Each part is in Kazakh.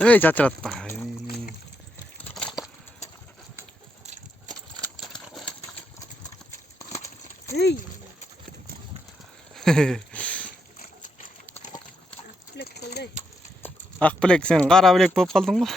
Ey, чачыратпа. Ey. Bilek qoldi. Ақ білек, сен қара білек болып қалдың ба?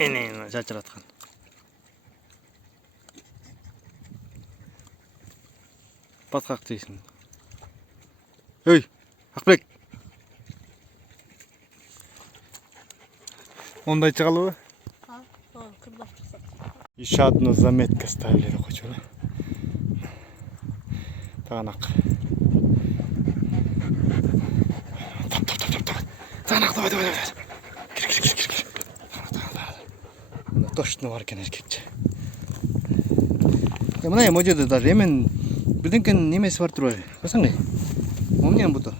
Ene, чачыратқан. Батқақ дейсің. Ей, Ақбілек. Ондай чығалы ба? Еще одну заметку ставили, хочу. Тағанақ. Тағанақ, давай. Кір. Точно бар екен еркекше. Мына ем жерде даже емен бірдеңкенің немесі бар тұр. Көрсең ғой? Омнен бұты.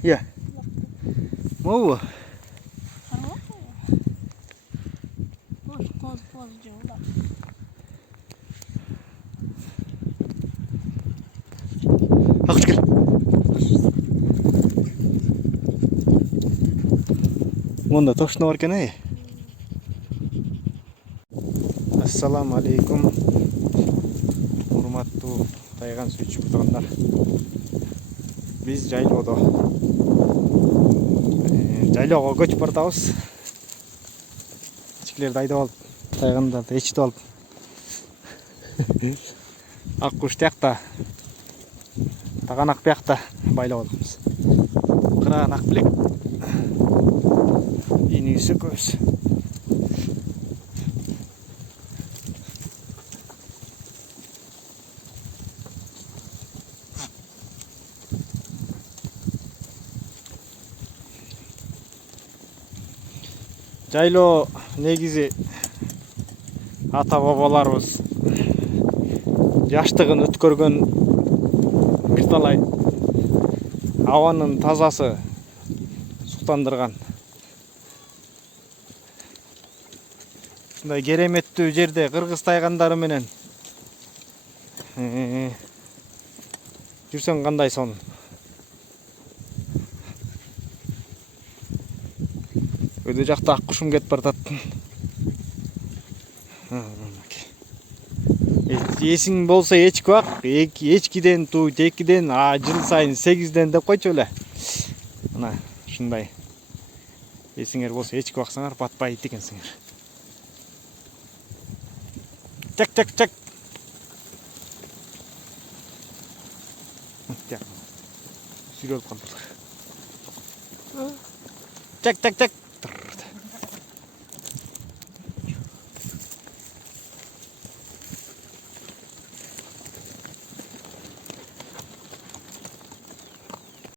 Иә. Моу. Ақш кел. Онда точно бар екен, ей. Ассаламу алейкум. Урматтуу тайган сүйчү кутгандар. Биз жайлоодо. Жайлоого көчүп бардабыз. Ичкилерди айдап алып, тайгандарды эчитип алып. Ак куш тиякта, таганак биякта байлап алганбыз. Кыран ак билек. Инүүсү көз. Жайлоо негизи ата бабаларыбыз жаштыгын өткөргөн бир талай абанын тазасы суктандырган. Ушундай кереметтүү жерде кыргыз тайгандары менен жүрсөң кандай сон. Öde жақта ақ құшым кетіп бардат. Есің болса ечкі бақ, ечкіден туйт, екіден, жыл сайын 8-ден деп қойчу эле. Мына, шындай. Есіңер болса ечкі бақсаңар, батпай екенсіңер. Чак. Сүйреліп қалдыр. Чак.